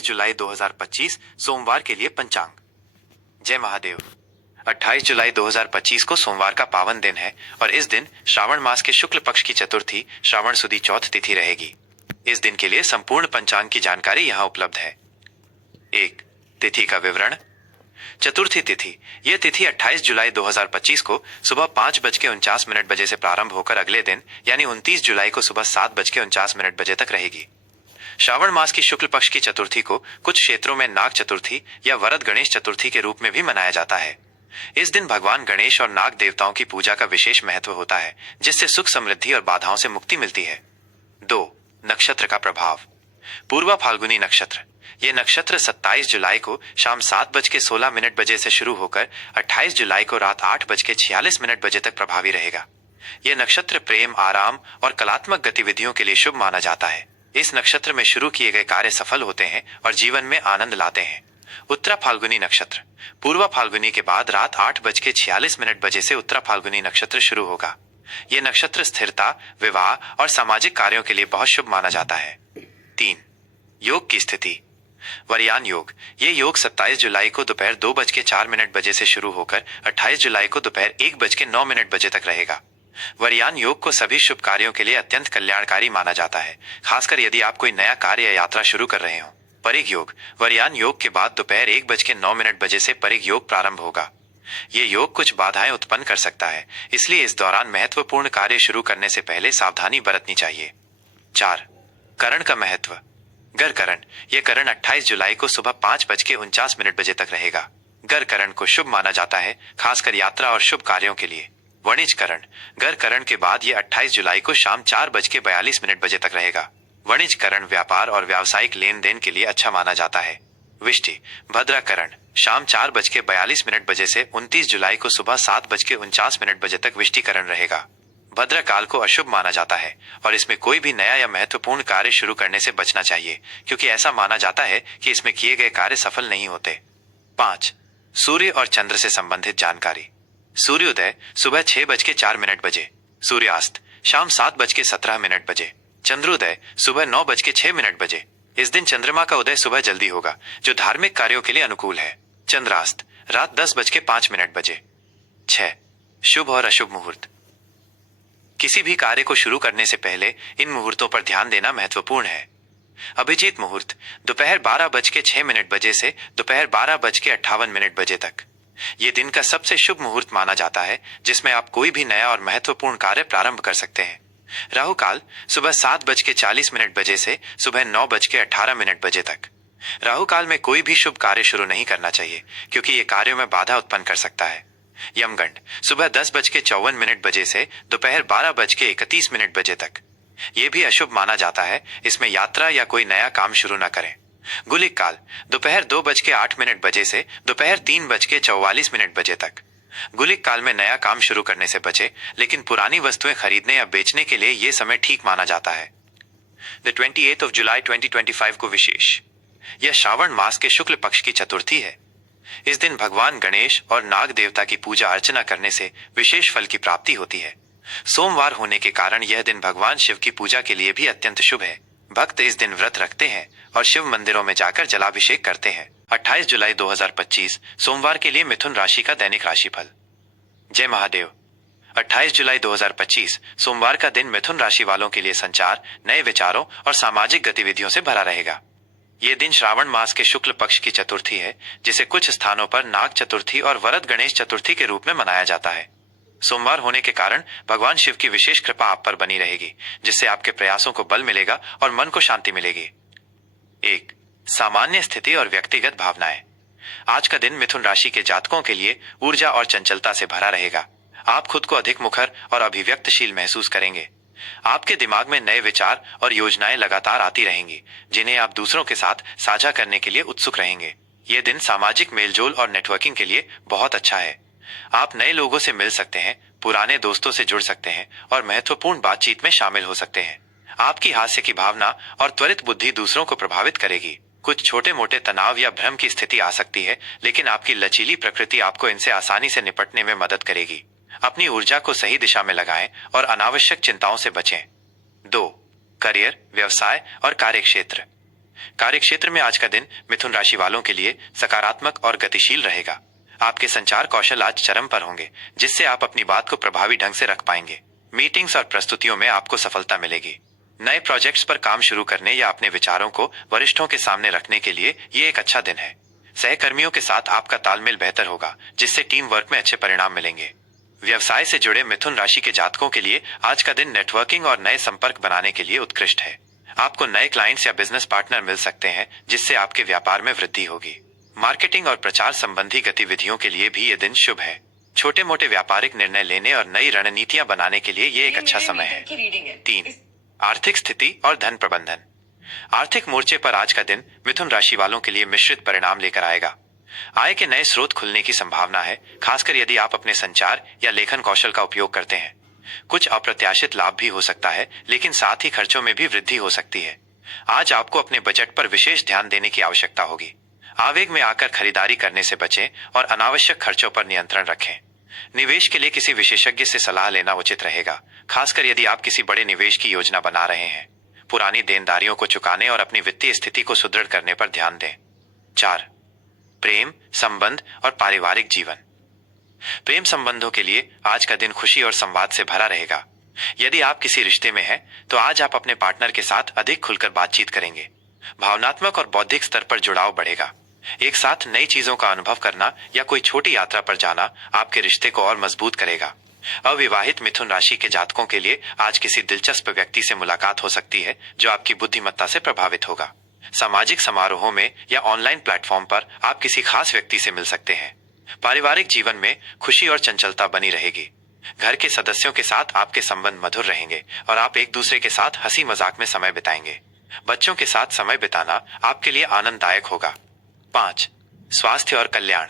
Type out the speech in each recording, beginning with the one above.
जुलाई 2025 सोमवार के लिए पंचांग। जय महादेव। 28 जुलाई 2025 को सोमवार का पावन दिन है और इस दिन श्रावण मास के शुक्ल पक्ष की चतुर्थी श्रावण सुदी चौथ तिथि रहेगी। इस दिन के लिए संपूर्ण पंचांग की जानकारी यहाँ उपलब्ध है। 1. तिथि का विवरण। चतुर्थी तिथि। यह तिथि 28 जुलाई 2025 को सुबह 5:49 बजे से प्रारंभ होकर अगले दिन यानी 29 जुलाई को सुबह 7:49 बजे तक रहेगी। श्रावण मास की शुक्ल पक्ष की चतुर्थी को कुछ क्षेत्रों में नाग चतुर्थी या वरद गणेश चतुर्थी के रूप में भी मनाया जाता है। इस दिन भगवान गणेश और नाग देवताओं की पूजा का विशेष महत्व होता है, जिससे सुख समृद्धि और बाधाओं से मुक्ति मिलती है। 2. नक्षत्र का प्रभाव। पूर्वा फाल्गुनी नक्षत्र। ये नक्षत्र 27 जुलाई को शाम 7:16 बजे से शुरू होकर 28 जुलाई को रात 8:46 बजे तक प्रभावी रहेगा। यह नक्षत्र प्रेम, आराम और कलात्मक गतिविधियों के लिए शुभ माना जाता है। इस नक्षत्र में शुरू किए गए कार्य सफल होते हैं और जीवन में आनंद लाते हैं। उत्तरा फाल्गुनी नक्षत्र। पूर्वा फाल्गुनी के बाद रात 8:46 बजे से उत्तरा फाल्गुनी नक्षत्र शुरू होगा। यह नक्षत्र स्थिरता, विवाह और सामाजिक कार्यों के लिए बहुत शुभ माना जाता है। 3. योग की स्थिति। वरयान योग। ये योग 27 जुलाई को दोपहर 2:04 बजे से शुरू होकर 28 जुलाई को दोपहर 1:09 बजे तक रहेगा। वरयान योग को सभी शुभ कार्यों के लिए अत्यंत कल्याणकारी माना जाता है, खासकर यदि आप कोई नया कार्य या यात्रा शुरू कर रहे हो। परिग योग। वरयान योग के बाद दोपहर 1:09 बजे से परिग योग प्रारंभ होगा। ये योग कुछ बाधाएं उत्पन्न कर सकता है, इसलिए इस दौरान महत्वपूर्ण कार्य शुरू करने से पहले सावधानी बरतनी चाहिए। 4. करण का महत्व। गर करण। यह करण 28 जुलाई को सुबह 5:49 बजे तक रहेगा। गर करण को शुभ माना जाता है, खासकर यात्रा और शुभ कार्यों के लिए। वणिज करण। गर करण के बाद यह 28 जुलाई को शाम 4:42 बजे तक रहेगा। वणिज करण व्यापार और व्यावसायिक लेन देन के लिए अच्छा माना जाता है। विष्टि। भद्राकरण। शाम 4:42 बजे से 29 जुलाई को सुबह 7:49 बजे तक विष्टिकरण रहेगा। भद्रकाल को अशुभ माना जाता है और इसमें कोई भी नया या महत्वपूर्ण कार्य शुरू करने से बचना चाहिए, क्योंकि ऐसा माना जाता है कि इसमें किए गए कार्य सफल नहीं होते। 5. सूर्य और चंद्र से संबंधित जानकारी। सूर्योदय सुबह 6:04 बजे। सूर्यास्त शाम 7:17 बजे। चंद्रोदय सुबह 9:06 बजे। इस दिन चंद्रमा का उदय सुबह जल्दी होगा, जो धार्मिक कार्यों के लिए अनुकूल है। चंद्रास्त रात 10:05 बजे। 6. शुभ और अशुभ मुहूर्त। किसी भी कार्य को शुरू करने से पहले इन मुहूर्तों पर ध्यान देना महत्वपूर्ण है। अभिजीत मुहूर्त दोपहर 12:06 बजे से दोपहर 12:58 बजे तक। ये दिन का सबसे शुभ मुहूर्त माना जाता है, जिसमें आप कोई भी नया और महत्वपूर्ण कार्य प्रारंभ कर सकते हैं। राहु काल सुबह 7:40 बजे से सुबह 9:18 बजे तक। राहु काल में कोई भी शुभ कार्य शुरू नहीं करना चाहिए, क्योंकि ये कार्यों में बाधा उत्पन्न कर सकता है। यमगंड सुबह 10:54 बजे से दोपहर 12:31 बजे तक। ये भी अशुभ माना जाता है, इसमें यात्रा या कोई नया काम शुरू न करें। गुलिक काल दोपहर 2:08 बजे से दोपहर 3:44 बजे तक। गुलिक काल में नया काम शुरू करने से बचे, लेकिन पुरानी वस्तुएं खरीदने या बेचने के लिए यह समय ठीक माना जाता है। 28 जुलाई 2025 को विशेष। यह श्रावण मास के शुक्ल पक्ष की चतुर्थी है। इस दिन भगवान गणेश और नाग देवता की पूजा अर्चना करने से विशेष फल की प्राप्ति होती है। सोमवार होने के कारण यह दिन भगवान शिव की पूजा के लिए भी अत्यंत शुभ है। भक्त इस दिन व्रत रखते हैं और शिव मंदिरों में जाकर जलाभिषेक करते हैं। 28 जुलाई 2025 सोमवार के लिए मिथुन राशि का दैनिक राशिफल। जय महादेव। 28 जुलाई 2025 सोमवार का दिन मिथुन राशि वालों के लिए संचार, नए विचारों और सामाजिक गतिविधियों से भरा रहेगा। ये दिन श्रावण मास के शुक्ल पक्ष की चतुर्थी है, जिसे कुछ स्थानों पर नाग चतुर्थी और वरद गणेश चतुर्थी के रूप में मनाया जाता है। सोमवार होने के कारण भगवान शिव की विशेष कृपा आप पर बनी रहेगी, जिससे आपके प्रयासों को बल मिलेगा और मन को शांति मिलेगी। 1. सामान्य स्थिति और व्यक्तिगत भावनाएं। आज का दिन मिथुन राशि के जातकों के लिए ऊर्जा और चंचलता से भरा रहेगा। आप खुद को अधिक मुखर और अभिव्यक्तशील महसूस करेंगे। आपके दिमाग में नए विचार और योजनाएं लगातार आती रहेंगी, जिन्हें आप दूसरों के साथ साझा करने के लिए उत्सुक रहेंगे। यह दिन सामाजिक मेलजोल और नेटवर्किंग के लिए बहुत अच्छा है। आप नए लोगों से मिल सकते हैं, पुराने दोस्तों से जुड़ सकते हैं और महत्वपूर्ण बातचीत में शामिल हो सकते हैं। आपकी हास्य की भावना और त्वरित बुद्धि दूसरों को प्रभावित करेगी। कुछ छोटे मोटे तनाव या भ्रम की स्थिति आ सकती है, लेकिन आपकी लचीली प्रकृति आपको इनसे आसानी से निपटने में मदद करेगी। अपनी ऊर्जा को सही दिशा में लगाएं और अनावश्यक चिंताओं से बचें। 2. करियर, व्यवसाय और कार्यक्षेत्र। कार्यक्षेत्र में आज का दिन मिथुन राशि वालों के लिए सकारात्मक और गतिशील रहेगा। आपके संचार कौशल आज चरम पर होंगे, जिससे आप अपनी बात को प्रभावी ढंग से रख पाएंगे। मीटिंग्स और प्रस्तुतियों में आपको सफलता मिलेगी। नए प्रोजेक्ट्स पर काम शुरू करने या अपने विचारों को वरिष्ठों के सामने रखने के लिए ये एक अच्छा दिन है। सहकर्मियों के साथ आपका तालमेल बेहतर होगा, जिससे टीम वर्क में अच्छे परिणाम मिलेंगे। व्यवसाय से जुड़े मिथुन राशि के जातकों के लिए आज का दिन नेटवर्किंग और नए संपर्क बनाने के लिए उत्कृष्ट है। आपको नए क्लाइंट्स या बिजनेस पार्टनर मिल सकते हैं, जिससे आपके व्यापार में वृद्धि होगी। मार्केटिंग और प्रचार संबंधी गतिविधियों के लिए भी ये दिन शुभ है। छोटे मोटे व्यापारिक निर्णय लेने और नई रणनीतियां बनाने के लिए ये एक अच्छा समय है। 3. आर्थिक स्थिति और धन प्रबंधन। आर्थिक मोर्चे पर आज का दिन मिथुन राशि वालों के लिए मिश्रित परिणाम लेकर आएगा। आय के नए स्रोत खुलने की संभावना है, खासकर यदि आप अपने संचार या लेखन कौशल का उपयोग करते हैं। कुछ अप्रत्याशित लाभ भी हो सकता है, लेकिन साथ ही खर्चों में भी वृद्धि हो सकती है। आज आपको अपने बजट पर विशेष ध्यान देने की आवश्यकता होगी। आवेग में आकर खरीदारी करने से बचें और अनावश्यक खर्चों पर नियंत्रण रखें। निवेश के लिए किसी विशेषज्ञ से सलाह लेना उचित रहेगा, खासकर यदि आप किसी बड़े निवेश की योजना बना रहे हैं। पुरानी देनदारियों को चुकाने और अपनी वित्तीय स्थिति को सुदृढ़ करने पर ध्यान दें। 4. प्रेम, संबंध और पारिवारिक जीवन। प्रेम संबंधों के लिए आज का दिन खुशी और संवाद से भरा रहेगा। यदि आप किसी रिश्ते में हैं, तो आज आप अपने पार्टनर के साथ अधिक खुलकर बातचीत करेंगे। भावनात्मक और बौद्धिक स्तर पर जुड़ाव बढ़ेगा। एक साथ नई चीजों का अनुभव करना या कोई छोटी यात्रा पर जाना आपके रिश्ते को और मजबूत करेगा। अविवाहित मिथुन राशि के जातकों के लिए आज किसी दिलचस्प व्यक्ति से मुलाकात हो सकती है, जो आपकी बुद्धिमत्ता से प्रभावित होगा। सामाजिक समारोहों में या ऑनलाइन प्लेटफॉर्म पर आप किसी खास व्यक्ति से मिल सकते हैं। पारिवारिक जीवन में खुशी और चंचलता बनी रहेगी। घर के सदस्यों के साथ आपके संबंध मधुर रहेंगे और आप एक दूसरे के साथ हंसी मजाक में समय बिताएंगे। बच्चों के साथ समय बिताना आपके लिए आनंददायक होगा। 5. स्वास्थ्य और कल्याण।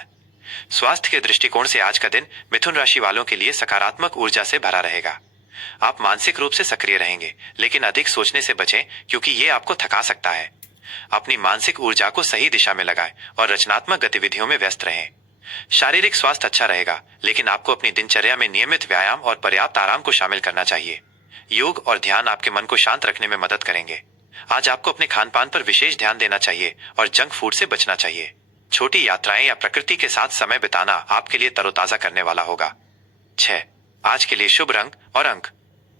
स्वास्थ्य के दृष्टिकोण से आज का दिन मिथुन राशि वालों के लिए सकारात्मक ऊर्जा से भरा रहेगा। आप मानसिक रूप से सक्रिय रहेंगे, लेकिन अधिक सोचने से बचें, क्योंकि ये आपको थका सकता है। अपनी मानसिक ऊर्जा को सही दिशा में लगाएं और रचनात्मक गतिविधियों में व्यस्त रहें। शारीरिक स्वास्थ्य अच्छा रहेगा, लेकिन आपको अपनी दिनचर्या में नियमित व्यायाम और पर्याप्त आराम को शामिल करना चाहिए। योग और ध्यान आपके मन को शांत रखने में मदद करेंगे। आज आपको अपने खान पान पर विशेष ध्यान देना चाहिए और जंक फूड से बचना चाहिए। छोटी यात्राएं या प्रकृति के साथ समय बिताना आपके लिए तरोताजा करने वाला होगा। 6. आज के लिए शुभ रंग और अंक।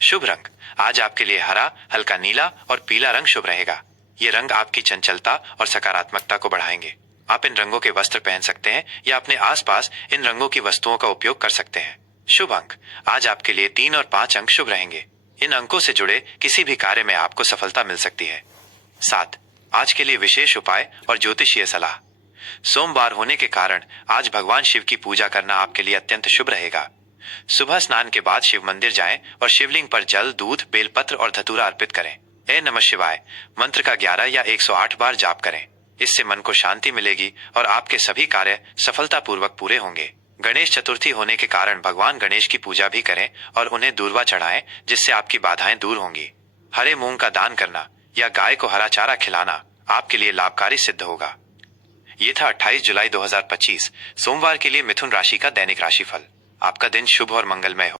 शुभ रंग आज आपके लिए हरा, हल्का नीला और पीला रंग शुभ रहेगा। ये रंग आपकी चंचलता और सकारात्मकता को बढ़ाएंगे। आप इन रंगों के वस्त्र पहन सकते हैं या अपने आसपास इन रंगों की वस्तुओं का उपयोग कर सकते हैं। शुभ अंक आज आपके लिए 3 और 5 अंक शुभ रहेंगे। इन अंकों से जुड़े किसी भी कार्य में आपको सफलता मिल सकती है। 7. आज के लिए विशेष उपाय और ज्योतिषीय सलाह। सोमवार होने के कारण आज भगवान शिव की पूजा करना आपके लिए अत्यंत शुभ रहेगा। सुबह स्नान के बाद शिव मंदिर जाएं और शिवलिंग पर जल, दूध, बेलपत्र और धतूरा अर्पित करें। ए नमः शिवाय मंत्र का 11 या 108 बार जाप करें। इससे मन को शांति मिलेगी और आपके सभी कार्य सफलतापूर्वक पूरे होंगे। गणेश चतुर्थी होने के कारण भगवान गणेश की पूजा भी करें और उन्हें दूर्वा चढ़ाएं, जिससे आपकी बाधाएं दूर होंगी। हरे मूंग का दान करना या गाय को हरा चारा खिलाना आपके लिए लाभकारी सिद्ध होगा। ये था 28 जुलाई 2025 सोमवार के लिए मिथुन राशि का दैनिक राशिफल। आपका दिन शुभ और मंगलमय हो।